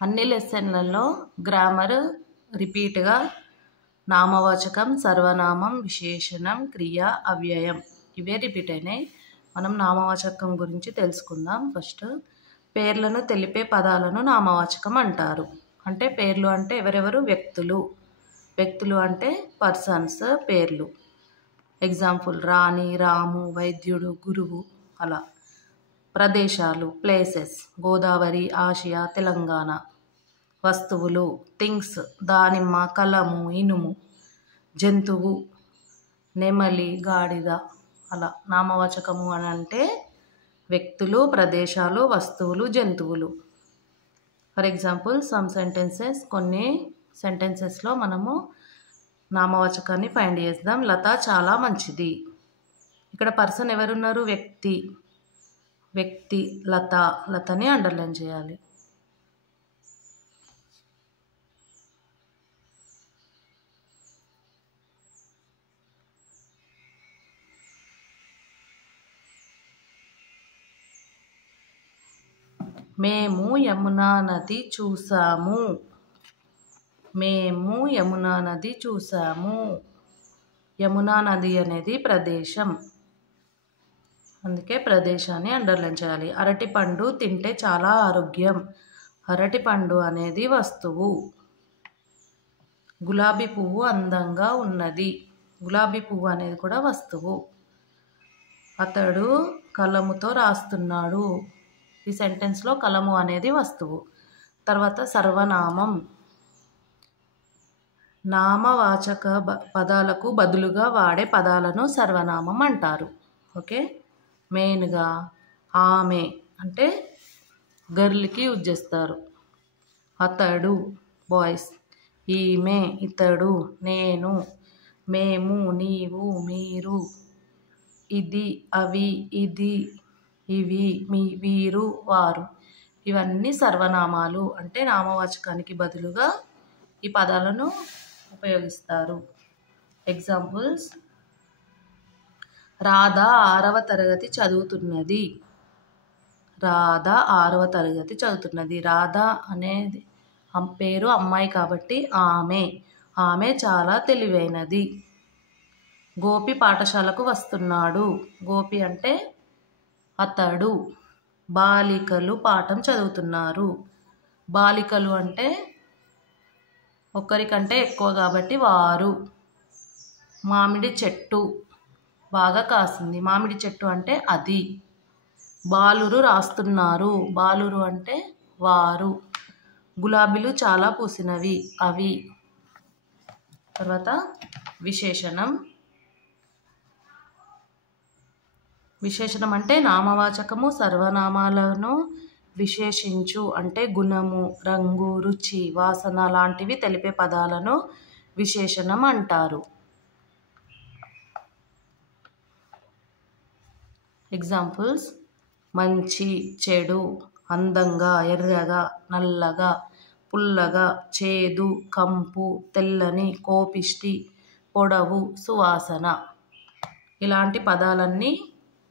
అన్ని లెసన్లలో గ్రామర్ రిపీట్గా నామవాచకం, సర్వనామం, విశేషణం, క్రియ, అవ్యయం ఇవే రిపీట్ అయినాయి. మనం నామవాచకం గురించి తెలుసుకుందాం. ఫస్ట్ పేర్లను తెలిపే పదాలను నామవాచకం అంటారు. అంటే పేర్లు అంటే ఎవరెవరు? వ్యక్తులు. వ్యక్తులు అంటే పర్సన్స్, పేర్లు. ఎగ్జాంపుల్ రాణి, రాము, వైద్యుడు, గురువు అలా. ప్రదేశాలు ప్లేసెస్, గోదావరి, ఆసియా, తెలంగాణ. వస్తువులు థింగ్స్, దానిమ్మ, కలము, ఇనుము. జంతువు నెమలి, గాడిద అలా. నామవాచకము అని అంటే వ్యక్తులు, ప్రదేశాలు, వస్తువులు, జంతువులు. ఫర్ ఎగ్జాంపుల్ సమ్ సెంటెన్సెస్, కొన్ని సెంటెన్సెస్లో మనము నామవాచకాన్ని ఫైండ్ చేద్దాం. లత చాలా మంచిది. ఇక్కడ పర్సన్ ఎవరున్నారు? వ్యక్తి. వ్యక్తి లత. లతని అండర్లైన్ చేయాలి. మేము యమునా నది చూసాము. మేము యమునా నది చూసాము. యమునా నది అనేది ప్రదేశం, అందుకే ప్రదేశాన్ని అండర్లైన్ చేయాలి. అరటిపండు తింటే చాలా ఆరోగ్యం. అరటిపండు అనేది వస్తువు. గులాబీ పువ్వు అందంగా ఉన్నది. గులాబీ పువ్వు అనేది కూడా వస్తువు. అతడు కలముతో రాస్తున్నాడు. ఈ సెంటెన్స్లో కలము అనేది వస్తువు. తర్వాత సర్వనామం. నామవాచక పదాలకు బదులుగా వాడే పదాలను సర్వనామం అంటారు. ఓకే. మెయిన్గా ఆమె అంటే గర్ల్కి యూజ్ చేస్తారు. అతడు బాయ్స్. ఈమె ఇతడు, నేను, మేము, నీవు, మీరు, ఇది, అవి, ఇది, ఇవి, వీరు, వారు. ఇవన్నీ సర్వనామాలు. అంటే నామవాచకానికి బదులుగా ఈ పదాలను ఉపయోగిస్తారు. ఎగ్జాంపుల్స్: రాధ 6వ తరగతి చదువుతున్నది. రాధ 6వ తరగతి చదువుతున్నది. రాధ అనేది పేరు అమ్మాయి కాబట్టి ఆమె. ఆమె చాలా తెలివైనది. గోపి పాఠశాలకు వస్తున్నాడు. గోపి అంటే అతడు. బాలికలు పాఠం చదువుతున్నారు. బాలికలు అంటే ఒక్కరికంటే ఎక్కువ కాబట్టి వారు. మామిడి చెట్టు బాగా కాసింది. మామిడి చెట్టు అంటే అది. బాలురు రాస్తున్నారు. బాలురు అంటే వారు. గులాబీలు చాలా పూసినవి, అవి. తర్వాత విశేషణం. విశేషణం అంటే నామవాచకము, సర్వనామాలను విశేషించు అంటే గుణము, రంగు, రుచి, వాసన లాంటివి తెలిపే పదాలను విశేషణం అంటారు. ఎగ్జాంపుల్స్: మంచి, చెడు, అందంగా, ఎర్రగా, నల్లగా, పుల్లగా, చేదు, కంపు, తెల్లని, కోపిష్టి, పొడవు, సువాసన. ఇలాంటి పదాలన్నీ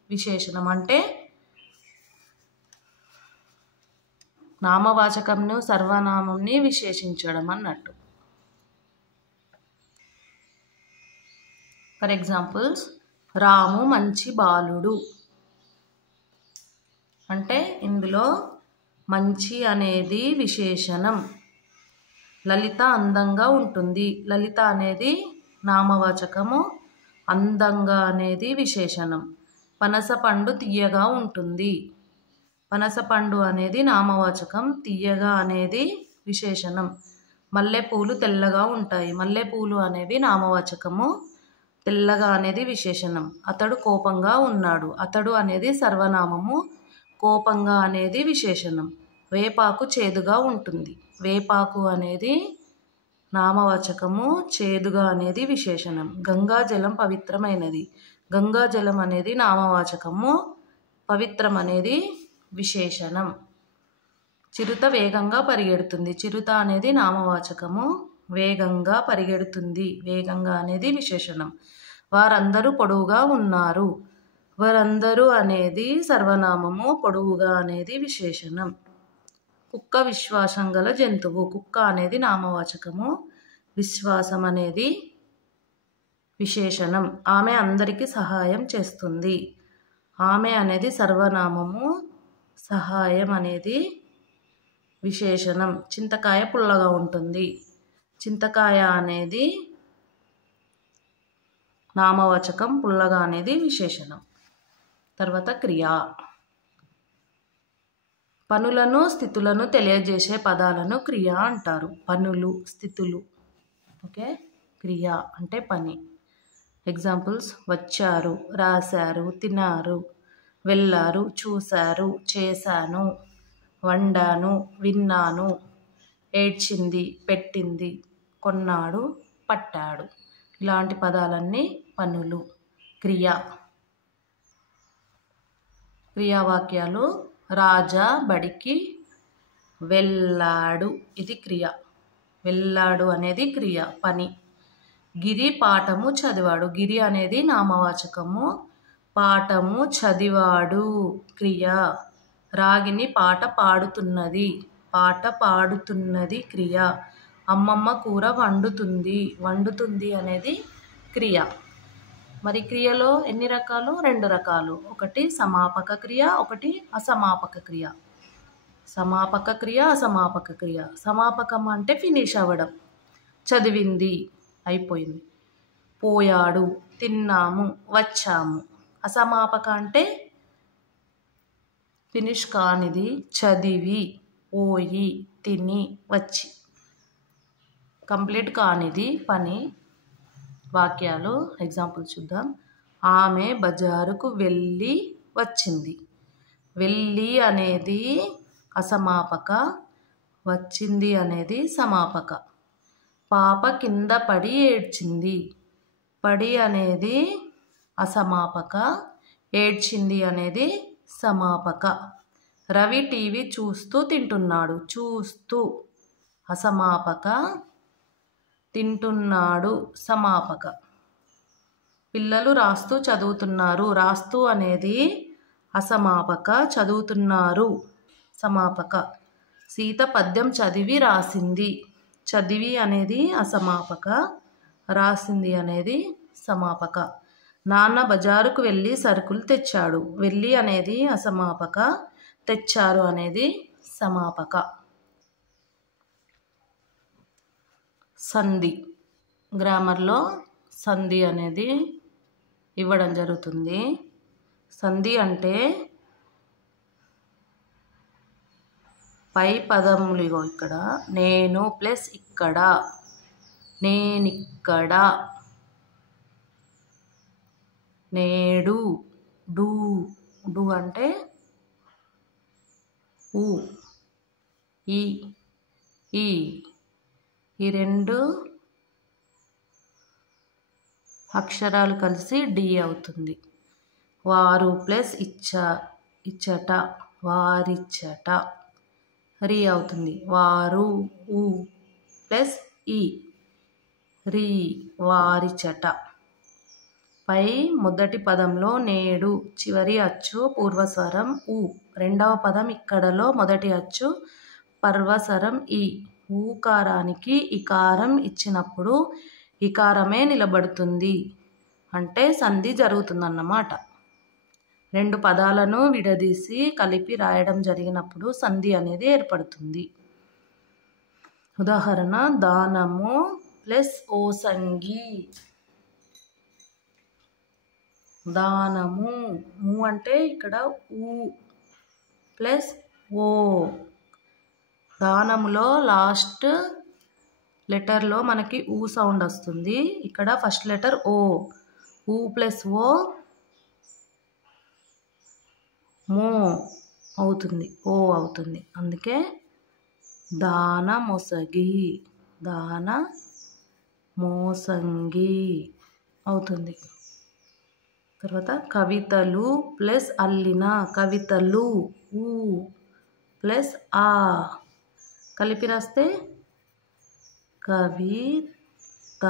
విశేషణం. అంటే నామవాచకంను, సర్వనామంని విశేషించడం అన్నట్టు. ఫర్ ఎగ్జాంపుల్స్: రాము మంచి బాలుడు. అంటే ఇందులో మంచి అనేది విశేషణం. లలిత అందంగా ఉంటుంది. లలిత అనేది నామవాచకము, అందంగా అనేది విశేషణం. పనసపండు తీయగా ఉంటుంది. పనసపండు అనేది నామవాచకం, తీయగా అనేది విశేషణం. మల్లెపూలు తెల్లగా ఉంటాయి. మల్లెపూలు అనేవి నామవాచకము, తెల్లగా అనేది విశేషణం. అతడు కోపంగా ఉన్నాడు. అతడు అనేది సర్వనామము, కోపంగా అనేది విశేషణం. వేపాకు చేదుగా ఉంటుంది. వేపాకు అనేది నామవాచకము, చేదుగా అనేది విశేషణం. గంగాజలం పవిత్రమైనది. గంగాజలం అనేది నామవాచకము, పవిత్రం అనేది విశేషణం. చిరుత వేగంగా పరిగెడుతుంది. చిరుత అనేది నామవాచకము, వేగంగా పరిగెడుతుంది. వేగంగా అనేది విశేషణం. వారందరూ పొడవుగా ఉన్నారు. వారందరూ అనేది సర్వనామము, పొడవుగా అనేది విశేషణం. కుక్క విశ్వాసం గల జంతువు. కుక్క అనేది నామవాచకము, విశ్వాసం అనేది విశేషణం. ఆమె అందరికీ సహాయం చేస్తుంది. ఆమె అనేది సర్వనామము, సహాయం అనేది విశేషణం. చింతకాయ పుల్లగా ఉంటుంది. చింతకాయ అనేది నామవాచకం, పుల్లగా అనేది విశేషణం. తర్వాత క్రియ. పనులను స్థితులను తెలియజేసే పదాలను క్రియ అంటారు. పనులు, స్థితులు. ఓకే, క్రియ అంటే పని. ఎగ్జాంపుల్స్: వచ్చారు, రాశారు, తిన్నారు, వెళ్ళారు, చూశారు, చేశాను, వండాను, విన్నాను, ఏడ్చింది, పెట్టింది, కొన్నాడు, పట్టాడు. ఇలాంటి పదాలన్నీ పనులు, క్రియ. క్రియావాక్యాలు: రాజా బడికి వెళ్ళాడు. ఇది క్రియ. వెళ్ళాడు అనేది క్రియ, పని. గిరి పాఠము చదివాడు. గిరి అనేది నామవాచకము, పాఠము చదివాడు క్రియ. రాగిని పాట పాడుతున్నది. పాట పాడుతున్నది క్రియ. అమ్మమ్మ కూర వండుతుంది. వండుతుంది అనేది క్రియ. మరి క్రియలో ఎన్ని రకాలు? 2 రకాలు. ఒకటి సమాపక క్రియ, ఒకటి అసమాపక క్రియ. సమాపక క్రియ, అసమాపక క్రియ. సమాపకం అంటే ఫినిష్ అవ్వడం. చదివింది, అయిపోయింది. పోయాడు, తిన్నాము, వచ్చాము. అసమాపక అంటే ఫినిష్ కానిది, చదివి, పోయి, తిని, వచ్చి. కంప్లీట్ కానిది, పని. వాక్యాలు ఎగ్జాంపుల్ చూద్దాం. ఆమె బజారుకు వెళ్ళి వచ్చింది. వెళ్ళి అనేది అసమాపక, వచ్చింది అనేది సమాపక. పాప కింద పడి ఏడ్చింది. పడి అనేది అసమాపక, ఏడ్చింది అనేది సమాపక. రవి టీవీ చూస్తూ తింటున్నాడు. చూస్తూ అసమాపక, తింటున్నాడు సమాపక. పిల్లలు రాస్తూ చదువుతున్నారు. రాస్తూ అనేది అసమాపక, చదువుతున్నారు సమాపక. సీత పద్యం చదివి రాసింది. చదివి అనేది అసమాపక, రాసింది అనేది సమాపక. నాన్న బజారుకు వెళ్ళి సరుకులు తెచ్చాడు. వెళ్ళి అనేది అసమాపక, తెచ్చారు అనేది సమాపక. సంధి. గ్రామర్లో సంధి అనేది ఇవ్వడం జరుగుతుంది. సంధి అంటే పై పదములు ఇగో ఇక్కడ నేను ప్లస్ ఇక్కడ, నేనిక్కడ, నేడు, డు. డు అంటే ఊ, ఈ, ఈ. ఈ 2 అక్షరాలు కలిసి డి అవుతుంది. వారు ప్లస్ ఇచ్చట, వారిచ్చట, రి అవుతుంది. వారు, ఊ ప్లస్ ఈ, రి, వారిచ్చట. పై మొదటి పదంలో నేడు చివరి అచ్చు పూర్వస్వరం ఊ. రెండవ పదం ఇక్కడలో మొదటి అచ్చు పర్వస్వరం ఈ. ఊకారానికి ఇకారం ఇచ్చినప్పుడు ఇకారమే నిలబడుతుంది అంటే సంధి జరుగుతుందన్నమాట. 2 పదాలను విడదీసి కలిపి రాయడం జరిగినప్పుడు సంధి అనేది ఏర్పడుతుంది. ఉదాహరణ: దానము ప్లస్ ఓసంగి. దానము, ము అంటే ఇక్కడ ఊ ప్లస్ ఓ. దానములో లాస్ట్ లెటర్లో మనకి ఊ సౌండ్ వస్తుంది. ఇక్కడ ఫస్ట్ లెటర్ ఓ. ఊ ప్లస్ ఓ మో అవుతుంది, ఓ అవుతుంది. అందుకే దాన మొసగి, దాన మోసంగి అవుతుంది. తర్వాత కవితలు ప్లస్ అల్లిన. కవితలు ఊ ప్లస్ ఆ కలిపి రాస్తే కవిత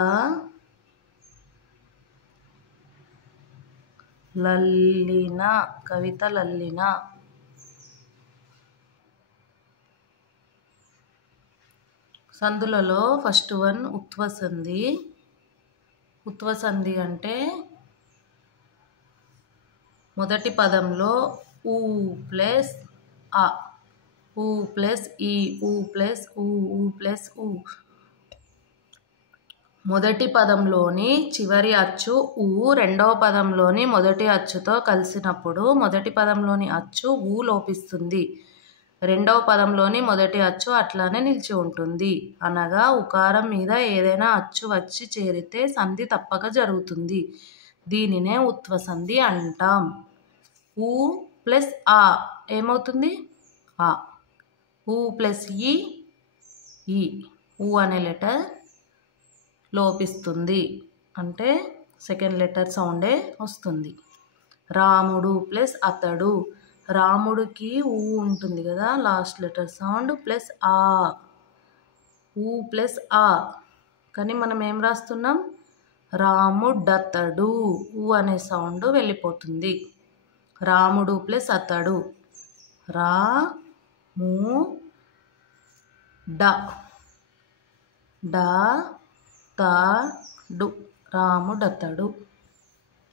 లల్లిన, కవిత లల్లిన. సందులలో ఫస్ట్ వన్ ఉత్వసంధి. ఉత్వసంధి అంటే మొదటి పదంలో ఊ ప్లస్ ఆ, ఊ ప్లస్ ఈ, ఊ ప్లస్ ఊ, ఊ ప్లస్ ఊ. మొదటి పదంలోని చివరి అచ్చు ఊ రెండవ పదంలోని మొదటి అచ్చుతో కలిసినప్పుడు మొదటి పదంలోని అచ్చు ఊ లోపిస్తుంది. రెండవ పదంలోని మొదటి అచ్చు అట్లానే నిలిచి ఉంటుంది. అనగా ఉకారం మీద ఏదైనా అచ్చు వచ్చి చేరితే సంధి తప్పక జరుగుతుంది. దీనినే ఉత్వసంధి అంటాం. ఊ ప్లస్ ఆ ఏమవుతుంది? ఆ. ఊ ప్లస్ ఈ, ఊ అనే లెటర్ లోపిస్తుంది, అంటే సెకండ్ లెటర్ సౌండే వస్తుంది. రాముడు ప్లస్ అతడు, రాముడికి ఊ ఉంటుంది కదా లాస్ట్ లెటర్ సౌండ్ ప్లస్ ఆ, ఊ ప్లస్ ఆ. కానీ మనం ఏం రాస్తున్నాం? రాముడతడు, ఊ అనే సౌండ్ వెళ్ళిపోతుంది. రాముడు ప్లస్ అతడు, రా-ము డ-త-డు, రాముడతడు.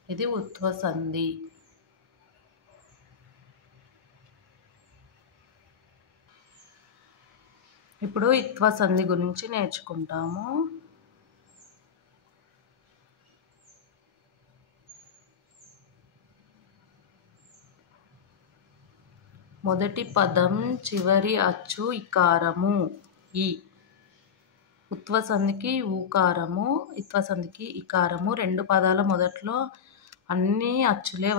ఇది ఉత్వసంధి. ఇప్పుడు ఇత్వసంధి గురించి నేర్చుకుంటాము. మొదటి పదం చివరి అచ్చు ఇకారము ఈ. ఉత్వసంధికి ఊకారము, ఇత్వసంధికి ఇకారము. రెండు పదాల మొదట్లో అన్ని అచ్చులే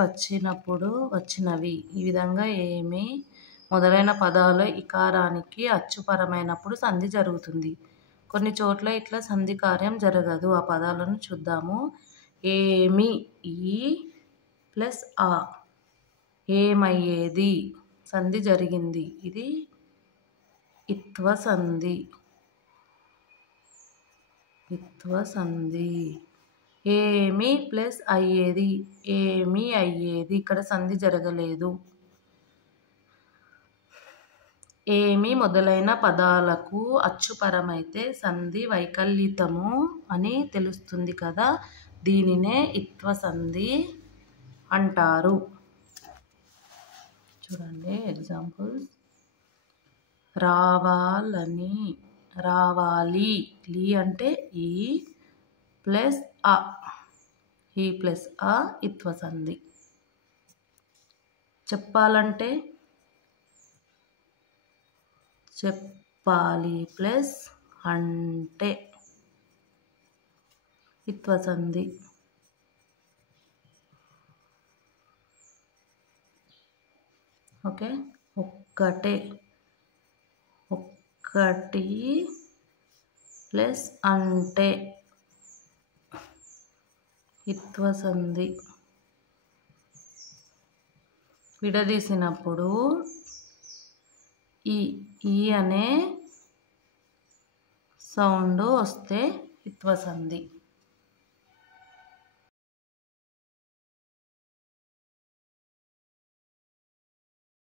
వచ్చినవి. ఈ విధంగా ఏమి మొదలైన పదాల ఇకారానికి అచ్చుపరమైనప్పుడు సంధి జరుగుతుంది. కొన్ని చోట్ల ఇట్లా సంధి కార్యం జరగదు. ఆ పదాలను చూద్దాము. ఏమి ఈ ప్లస్ ఆ, ఏమయ్యేది, సంధి జరిగింది. ఇది ఇత్వసంధి. ఇత్వసంధి. ఏమి ప్లస్ అయ్యేది, ఏమి అయ్యేది, ఇక్కడ సంధి జరగలేదు. ఏమి మొదలైన పదాలకు అచ్చుపరమైతే సంధి వైకల్యితము అని తెలుస్తుంది కదా, దీనినే ఇత్వసంధి అంటారు. చూడండి ఎగ్జాంపుల్స్. రావాలని, రావాలి, లీ అంటే ఈ ప్లస్ ఆ, ఈ ప్లస్ ఆ ఇత్వసంధి. చెప్పాలంటే చెప్పాలి ప్లస్ అంటే ఇత్వసంధి. ఓకే. ఒక్కటే, ఒక్కటి ప్లస్ అంటే ఇత్వసంధి. విడదీసినప్పుడు ఈ అనే సౌండ్ వస్తే ఇత్వసంధి.